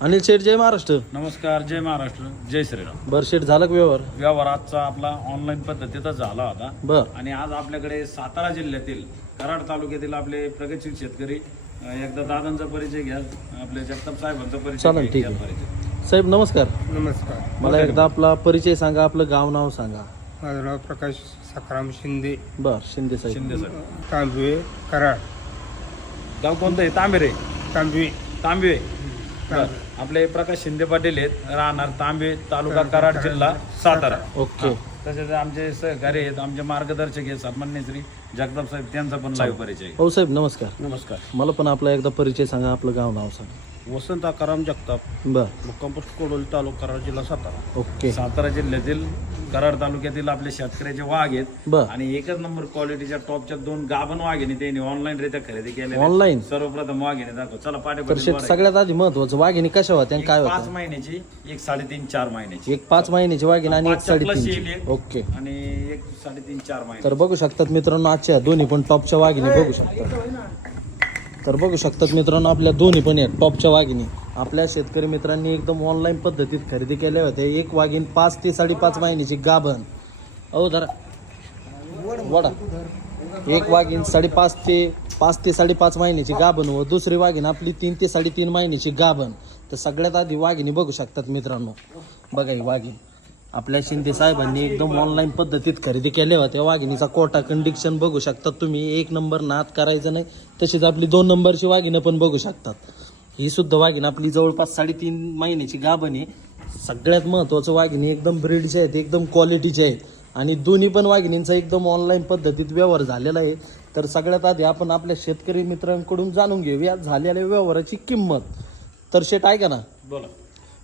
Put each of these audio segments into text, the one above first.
अनिल शेठ, जय महाराष्ट्र. नमस्कार, जय महाराष्ट्र, जय श्रीराम. बर शेठ, झालं का व्यवहार? व्यवहार आजचा आपला ऑनलाईन पद्धतीतच झाला होता. बर. आणि आज आपल्याकडे सातारा जिल्ह्यातील कराड तालुक्यातील आपले प्रगतशील शेतकरी एकदा दादांचा परिचय घ्या, आपले जगताप साहेबांचा परिचय चालेल, ठीक घ्या. आहे. साहेब नमस्कार. नमस्कार. मला एकदा आपला परिचय सांगा, आपलं गाव नाव सांगा. माझं नाव प्रकाश सखाराम शिंदे, बर शिंदे साहेब. शिंदे सर. तांबवे, कराड. गाव कोणतं आहे? तांबे. तांबवे. तांबे. बर. आपले प्रकाश शिंदे पाटील आहेत, राहणार तांबे, तालुका कराड, जिल्हा सातारा. ओके. तसेच आमचे सहकारी आहेत, आमचे मार्गदर्शक आहेत सन्माननीय श्री जगताप साहेब, त्यांचा पण लाईव्ह परिचय. हो साहेब नमस्कार. नमस्कार. मला पण आपला एकदा परिचय सांगा, आपलं गाव नाव सांगा. वसंत आकाराम जगताप, बर. मुक्काम पोस्ट कोडोली तालुका कराड, जिल्हा सातारा. ओके. सातारा जिल्ह्यातील कराड तालुक्यातील आपले शेतकऱ्याचे वाघ आहेत. बर. आणि एकच नंबर क्वालिटीच्या टॉपच्या 2 गाभण वाघिणी त्यांनी ऑनलाईन रित्या खरेदी केले. ऑनलाईन? सर्वप्रथम वाघिणी दाखव. चला तर पाठीपाठी शेठ, सगळ्यात आधी महत्वाचं, वाघिणी कशा होत्या आणि काय 5 होत्या? महिन्याची, एक 3.5-4 महिन्याची, एक 5 महिन्याची वाघिणी आणि एक 5 plus 3.5. येईल एक. ओके. आणि एक 3.5-4 महिने. तर बघू शकतात मित्रांनो, आजच्या दोन्ही पण टॉपच्या वाघिणी बघू शकतात. तर बघू शकतात मित्रांनो, आपल्या दोन्ही पण या टॉपच्या वाघिणी आपल्या शेतकरी मित्रांनी एकदम ऑनलाईन पद्धतीत खरेदी केल्या होत्या. एक वाघीण 5 ते 5.5 महिन्याची गाभण. अहो धरा वडा. एक वाघीण 5.5 ते 5.5 महिन्याची गाभण व दुसरी वाघीण आपली 3 ते 3.5 महिन्याची गाभण. तर सगळ्यात आधी वाघिणी बघू शकतात मित्रांनो. बघा ही वाघीण आपल्या शिंदे साहेबांनी एकदम ऑनलाईन पद्धतीत खरेदी केल्या होत्या. वाघिणीचा कोटा कंडिक्शन बघू शकतात तुम्ही. 1 नंबर नाद करायचं नाही. तशीच आपली 2 नंबरची वाघिणं पण बघू शकतात. ही सुद्धा वाघिण आपली जवळपास 3.5 महिन्याची गाभण आहे. सगळ्यात महत्त्वाचं, वाघिणी एकदम ब्रीडचे आहेत, एकदम क्वालिटीचे आहेत. आणि दोन्ही पण वाघिणींचा एकदम ऑनलाईन पद्धतीत व्यवहार झालेला आहे. तर सगळ्यात आधी आपण आपल्या शेतकरी मित्रांकडून जाणून घेऊया झालेल्या व्यवहाराची किंमत. तर शेट ऐका ना, बोला.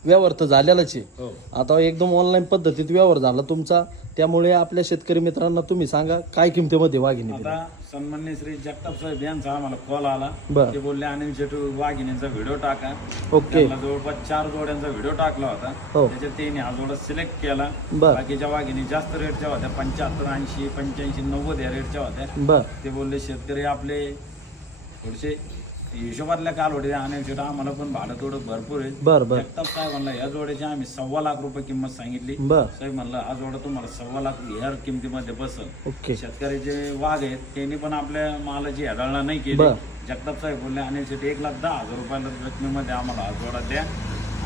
व्यवहार तर झालेलाच आहे. हो. आता एकदम ऑनलाईन पद्धतीत व्यवहार झाला तुमचा, त्यामुळे आपल्या शेतकरी मित्रांना तुम्ही सांगा काय किमतीमध्ये वाघिणी दिली. आता सन्माननीय श्री जगताप साहेब यांचा आम्हाला कॉल आला. बर. ते बोलले अनिल शेट वाघिणींचा व्हिडिओ टाका. ओके. त्यांना जवळपास 4 जोड्यांचा व्हिडिओ टाकला होता. हो. त्याच्यात त्यांनी हा जोडा सिलेक्ट केला. बर. बाकीच्या वाघिणी जास्त रेटच्या होत्या, 75, 80, 85, 90 या रेटच्या होत्या. बर. ते बोलले शेतकरी आपले थोडेसे हिशोबातल्या काल होते अनिल शेट, आम्हाला पण भाडं थोडं भरपूर आहे. बर. बर. जगताप साहेब म्हणला या जोड्याची आम्ही 1.25 लाख रुपये किंमत सांगितली. बर. साहेब म्हणलं हा जोडा तुम्हाला 1.25 लाख ह्या किमतीमध्ये बसल. ओके. शेतकऱ्याचे वाघ आहेत, त्यांनी पण आपल्या मालाची हेडाळणा नाही केली. बर. जगताप साहेब बोलले अनिल शेट 1,10,000 रुपयाला रकमेमध्ये आम्हाला हा जोडा द्या.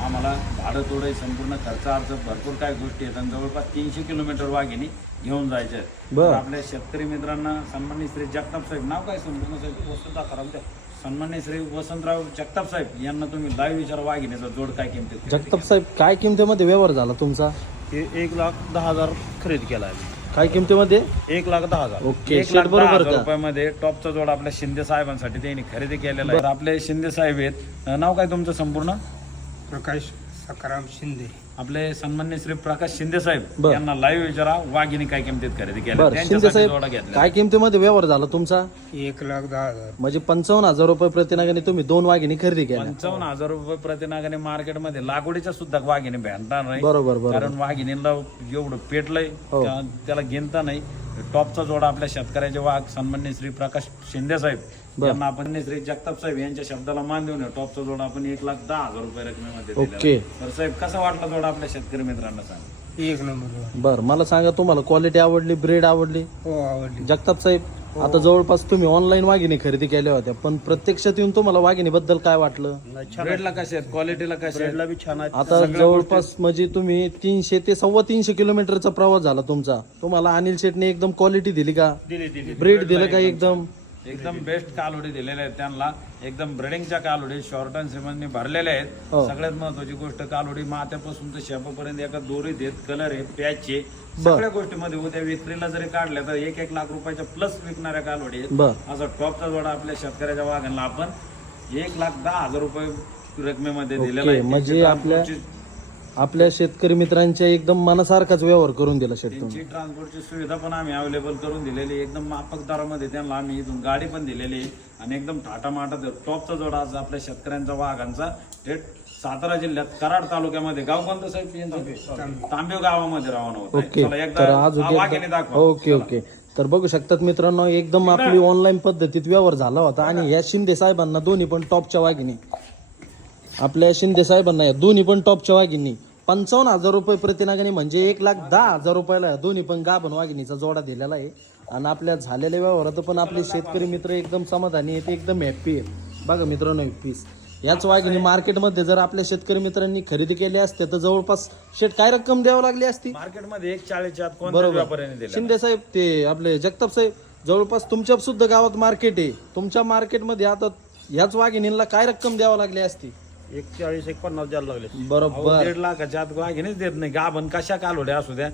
आम्हाला भाडं थोडं संपूर्ण खर्च अर्ज भरपूर काय गोष्टी आहेत आणि जवळपास 300 किलोमीटर वाघिणी घेऊन जायचे आहेत. बर. तर आपल्या शेतकरी मित्रांना सन्माननीय श्री जगताप साहेब, नाव काय संपूर्ण साहेब? वसंत आकाराम द्या. सन्माननीय श्री वसंतराव जगताप साहेब यांना तुम्ही लाईव्ह विचारा वाघिणीचा जोड काय किमतीत. जगताप साहेब, काय किमतीमध्ये व्यवहार झाला तुमचा? हे 1,10,000 खरेदी केला आहे. काय किमतीमध्ये? 1,10,000. ओके. शेट 1,10,000 बरोबर का? रुपयामध्ये टॉपचा जोड आपल्या शिंदे साहेबांसाठी त्यांनी खरेदी केलेला आहे. तर आपले शिंदे साहेब आहेत. नाव काय तुमचं संपूर्ण? प्रकाश सखाराम शिंदे. आपले सन्माननीय श्री प्रकाश शिंदे साहेब बर. यांना लाईव्ह विचारा वाघिणी काय किमतीत खरेदी केली. बर. शिंदे साहेब, काय किमतीमध्ये व्यवहार झाला तुमचा? 1,10,000. म्हणजे 55,000 रुपये प्रतिनागाने तुम्ही 2 वाघिणी खरेदी केल्या. 55,000 रुपये प्रतिनागाने मार्केटमध्ये लागवडीच्या सुद्धा वाघिणी भेटणार नाही. बरोबर. बरोबर. कारण वाघिणीला एवढं पेटलंय, हो. त्याला गिनता नाही. टॉपचा जोडा आपल्या शेतकऱ्याचे वाघ सन्माननीय श्री प्रकाश शिंदे साहेब बर. यांना आपण श्री जगताप साहेब यांच्या शब्दाला मान देऊन टॉपचा जोडा आपण 1,10,000 रुपये रकमेमध्ये दिलेला ओके. आहे. तर साहेब कसा वाटला जोडा आपल्या शेतकरी मित्रांना सांगा. 1 नंबर. बर. मला सांगा, तुम्हाला क्वालिटी आवडली, ब्रीड आवडली? हो, आवडली. जगताप साहेब, आता जवळपास तुम्ही ऑनलाईन वाघिणी खरेदी केल्या होत्या, पण प्रत्यक्षात येऊन तुम्हाला वाघिणीबद्दल काय वाटलं? ब्रेडला कसे आहेत, क्वालिटीला कसे आहेत? ब्रेडला बी छान आहे. आता जवळपास म्हणजे तुम्ही 300 ते 350 किलोमीटरचा प्रवास झाला तुमचा. तुम्हाला अनिल शेटने एकदम क्वालिटी दिली का? दिली. ब्रीड दिलं का? एकदम बेस्ट कालोडी दिलेले आहेत त्यांना. एकदम ब्रिडिंगच्या कालोडी शॉर्ट अँड सिमननी भरलेले आहेत. हो. सगळ्यात महत्वाची गोष्ट कालोडी माथ्यापासून तर शेपापर्यंत एका दोरीत आहेत, कलर आहे, पॅच आहे, बर. सगळ्या गोष्टीमध्ये उद्या विक्रीला जरी काढल्या तर 1-1 लाख रुपयाच्या प्लस विकणाऱ्या कालोडी आहेत. बर. असा टॉपचा जोडा आपल्या शेतकऱ्याच्या वाघांना आपण 1,10,000 रुपये रकमेमध्ये दिलेला ओके. आहे. म्हणजे आपल्या शेतकरी मित्रांच्या एकदम मनासारखाच व्यवहार करून दिला शेट तुम्ही. त्यांची ट्रान्सपोर्टची सुविधा पण आम्ही अवेलेबल करून दिलेली आहे. एकदम माफक दरामध्ये त्यांना आम्ही इथून गाडी पण दिलेली आहे आणि एकदम थाटामाटा टॉपचा जोडा आज आपल्या शेतकऱ्यांचा वाघांचा थेट सातारा जिल्ह्यात कराड तालुक्यामध्ये, गाव कोणतं साहेब? तांबे गावामध्ये रवाना होत आहे. ओके. चला तर एकदा आज वाघिणी दाखवा. ओके. तर बघू शकतात मित्रांनो, एकदम आपली ऑनलाईन पद्धतीत व्यवहार झाला होता आणि या शिंदे साहेबांना दोन्ही पण टॉपच्या वाघिणी आपल्या शिंदे साहेबांना या दोन्ही पण टॉपच्या वाघिणी 55,000 रुपये प्रतिनागाने म्हणजे 1,10,000 रुपयाला या दोन्ही पण गाभण वाघिणीचा जोडा दिलेला आहे. आणि आपल्या झालेल्या व्यवहारात पण आपले शेतकरी मित्र एकदम समाधानी आहेत, एकदम हॅप्पी आहेत. बघा मित्रांनो पीस याच वाघिणी मार्केटमध्ये जर आपल्या शेतकरी मित्रांनी खरेदी केली असते तर जवळपास शेट काय रक्कम द्यावं लागली असती? मार्केटमध्ये 1,40च्या आत कोणत्याच व्यापाऱ्याने दिला शिंदे साहेब ते आपले जगताप साहेब जवळपास तुमच्या सुद्धा गावात मार्केट आहे, तुमच्या मार्केटमध्ये आता ह्याच वाघिणीला काय रक्कम द्यावं लागली असती? 1,40-1,50 द्यायला लागले. बरोबर 1.5 लाखाच्या आत वाघिणीच देत नाही. गाभण कशा कालवड्या असू द्या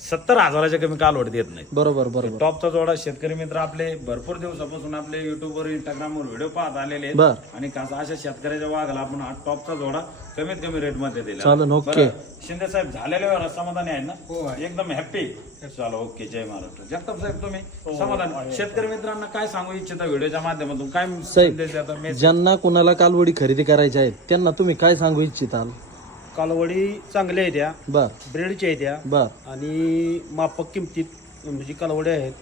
70,000च्या कमी कालवड देत नाही. बरोबर बरोबर टॉपचा जोडा शेतकरी मित्र आपले भरपूर दिवसापासून आपले युट्यूबवर इंस्टाग्रामवर व्हिडिओ पाहत आलेले आहेत. बर आणि अशा शेतकऱ्याच्या वाघाला आपण हा टॉपचा जोडा कमीत कमी रेट मध्ये दिला. चालेल ओके. बरं, शिंदे साहेब झालेल्या वेळेला समाधानी आहे ना? हो आहे. एकदम हॅप्पी. चलो ओके. जय महाराष्ट्र. जगताप साहेब तुम्ही समाधान शेतकरी मित्रांना काय सांगू इच्छिता व्हिडिओच्या माध्यमातून? काय संदेश देता? ज्यांना कुणाला कालवडी खरेदी करायच्या आहेत त्यांना तुम्ही काय सांगू इच्छिताल? कालवडी चांगल्या आहेत त्या, बर ब्रेडच्या आहेत त्या बर आणि माफक किमतीत म्हणजे कालवड्या आहेत.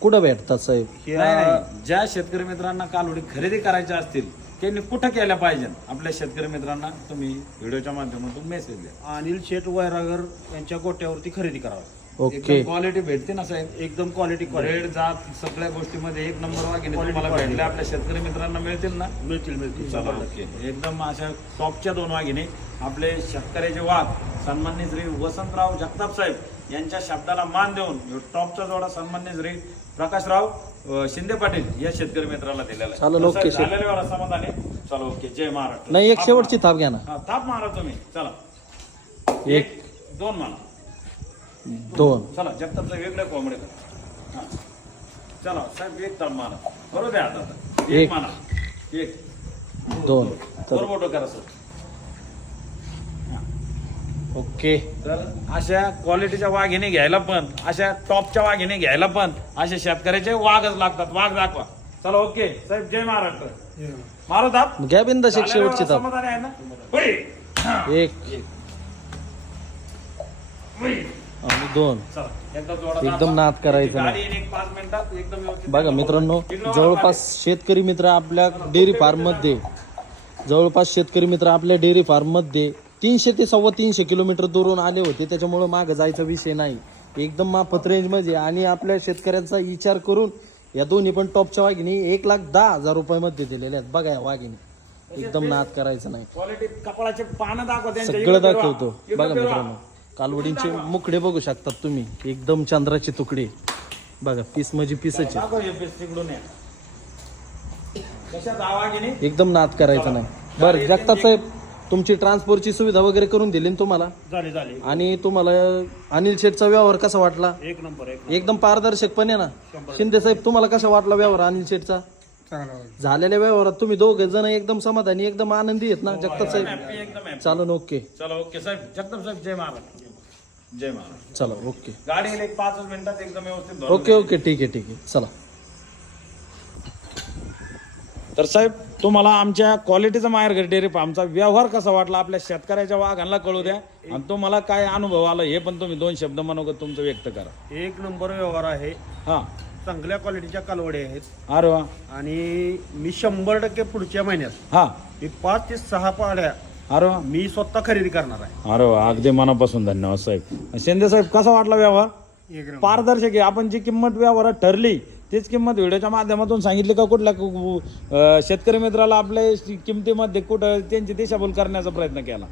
कुठं भेटतात साहेब? नाही, ज्या शेतकरी मित्रांना कालवडी खरेदी करायच्या असतील त्यांनी कुठं केल्या पाहिजे आपल्या शेतकरी मित्रांना तुम्ही व्हिडिओच्या माध्यमातून मेसेज द्या. अनिल शेठ वैरागर यांच्या गोट्यावरती खरेदी करावं. ओके क्वालिटी भेटते ना साहेब? एकदम क्वालिटी रेट जात सगळ्या गोष्टीमध्ये एक नंबर वाघिणी तुम्हाला भेटल्या आपल्या शेतकरी मित्रांना मिळतील ना? मिळतील. चला ओके. एकदम अशा टॉपच्या 2 वाघिणी आपले शेतकऱ्याचे वाघ सन्माननीय श्री वसंतराव जगताप साहेब यांच्या शब्दाला मान देऊन टॉपचा जोडा सन्माननीय श्री प्रकाशराव शिंदे पाटील या शेतकरी मित्राला दिलेला आहे. चालेल, ओके, तर साहेब, झालेल्या वेळा समाधानी. चला ओके. जय महाराष्ट्र. नाही एक शेवटची थाप घ्या ना. हा, ताप मारा तुम्ही. चला एक 2 मारा. 2 चला जगताप साहेब वेगळे कोंबडे करा. हा. चला साहेब एक ताप मारा. बरोबर आहे आता. एक. एक मारा. 1 2 तर बरोबर करा सर. ओके. तर अशा क्वालिटीच्या वाघिणी घ्यायला पण अशा टॉपच्या वाघिणी घ्यायला पण अशा शेतकऱ्याचे वाघच लागतात. वाघ दाखवा. चला ओके साहेब. जय महाराष्ट्र. मारो दाब. घ्या बिंदा शेवटची थाप. समाधानी आहे ना? होय. एक आणि 2 चला एकदा जोडा एकदम दाबा. नाद करायचं गाडी नाही. येईन 5 मिनिटात एकदम व्यवस्थित. बघा मित्रांनो जवळपास शेतकरी मित्र आपल्या डेअरी फार्ममध्ये शेतकरी मित्र आपल्या डेअरी फार्ममध्ये 300 ते 350 किलोमीटर दूरून आले होते, त्याच्यामुळं मागं जायचा विषय नाही. एकदम माफत रेंजमध्ये आणि आपल्या शेतकऱ्यांचा विचार करून या दोन्ही पण टॉपच्या वाघिणी 1,10,000 रुपयामध्ये दिलेल्या आहेत. बघा या वाघिणी एकदम नाद करायचं नाही. क्वालिटी कपाळाचे पानं दाखवा त्यांच्या. सगळं इकडे फिरवा. दाखवतो. इकडे बघा फिरवा. मित्रांनो कालवडींचे मुकडे बघू शकतात तुम्ही, एकदम चंद्राचे तुकडे. बघा पीस म्हणजे पीसच दाखव हे पीस तिकडून या. कशात वाघिणी? एकदम नाद करायचं नाही. बरं जगताप साहेब तुमची ट्रान्सपोर्टची सुविधा वगैरे करून दिली ना तुम्हाला? झाले. आणि तुम्हाला अनिल शेठचा व्यवहार कसा वाटला? एक नंबर. एकदम पारदर्शकपणे ना? शिंदे साहेब तुम्हाला कसा वाटला व्यवहार अनिल शेठचा? चांगला वाटलं. झालेल्या व्यवहारात तुम्ही दोघे जण एकदम समाधानी एकदम आनंदी आहेत ना जगताप साहेब? हॅपी एकदम हॅपी. चालन ओके. चला ओके साहेब. जगताप साहेब जय महाराष्ट्र. जय महाराष्ट्र. चला ओके गाडी येईल 5 मिनिटात एकदम व्यवस्थित भरून ओके ओके ठीक आहे चला. तर साहेब तुम्हाला आमच्या क्वालिटीचा माहेरघर डेअरी फार्मचा व्यवहार कसा वाटला आपल्या शेतकऱ्याच्या वाघांना कळू द्या. आणि तुम्हाला काय अनुभव आला हे पण तुम्ही 2 शब्द मनोगत तुमचं व्यक्त करा. एक नंबर व्यवहार आहे. हा. चांगल्या क्वालिटीच्या कालवड्या आहेत. अरे वा. आणि मी 100% पुढच्या महिन्यात हा. मी 5 ते 6 पाड्या अरे वा. मी स्वतः खरेदी करणार आहे. अरे वा. अगदी मनापासून धन्यवाद साहेब. शिंदे साहेब कसा वाटला व्यवहार? एक नंबर. पारदर्शक आहे. आपण जी किंमत व्यवहारात ठरली तीच किंमत व्हिडिओच्या माध्यमातून सांगितली का कुठल्या शेतकरी मित्राला आपल्या किमतीमध्ये कुठं त्यांची दिशाभूल करण्याचा प्रयत्न केला?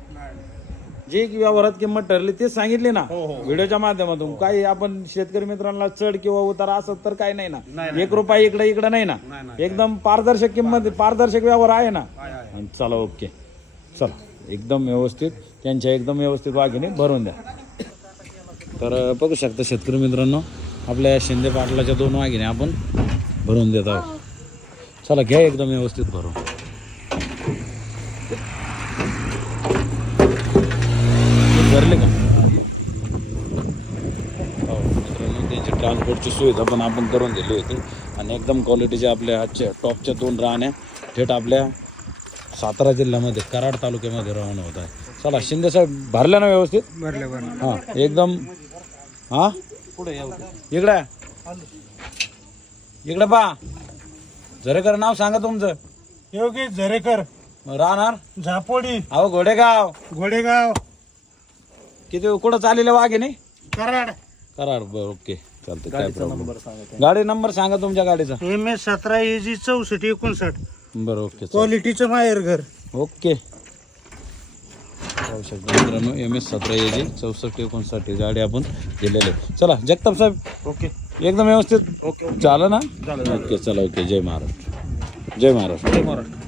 जी व्यवहारात किंमत ठरली तीच सांगितली ना व्हिडिओच्या माध्यमातून? काही आपण शेतकरी मित्रांना चढ किंवा उतार असत तर काही नाही ना? 1 रुपया इकडे नाही ना? एकदम पारदर्शक किंमत पारदर्शक व्यवहार आहे ना? चला ओके. चला एकदम व्यवस्थित त्यांच्या एकदम व्यवस्थित वाघिणी भरून द्या. तर बघू शकता शेतकरी मित्रांनो आपल्या शिंदे पाटलाच्या 2 वाघिणी आपण भरून देत आहोत. चला घ्या एकदम व्यवस्थित भरून. भरले का? हो मित्रांनो त्यांची ट्रान्सपोर्टची सुविधा पण आपण करून दिली होती. आणि एकदम क्वालिटीच्या आपल्या आजच्या टॉपच्या 2 राहण्या थेट आपल्या सातारा जिल्ह्यामध्ये कराड तालुक्यामध्ये रवाना होत आहे. चला शिंदे साहेब भरल्या ना व्यवस्थित? भरलं. हां एकदम. हां इकडे इकडे पहा. झरेकर नाव सांगा तुमचं? योगेश झरेकर. राहणार झापोडी अहो घोडेगाव घोडेगाव किती कुठं चाललेले वाघिणी कराड कराड बरं ओके चालतं काय गाडीचा प्रॉब्लेम नंबर सांगा गाडी नंबर सांगा तुमच्या गाडीचा MS 17 AG 6459 बरं ओके चालेल. क्वालिटीचं माहेर घर ओके पाहू शकता मित्रांनो MS 17 AG 6459 गाडी आपण दिलेली आहे. चला जगताप साहेब ओके एकदम व्यवस्थित ओके झालं ना झालं ओके चला ओके जय महाराष्ट्र जय महाराष्ट्र जय महाराष्ट्र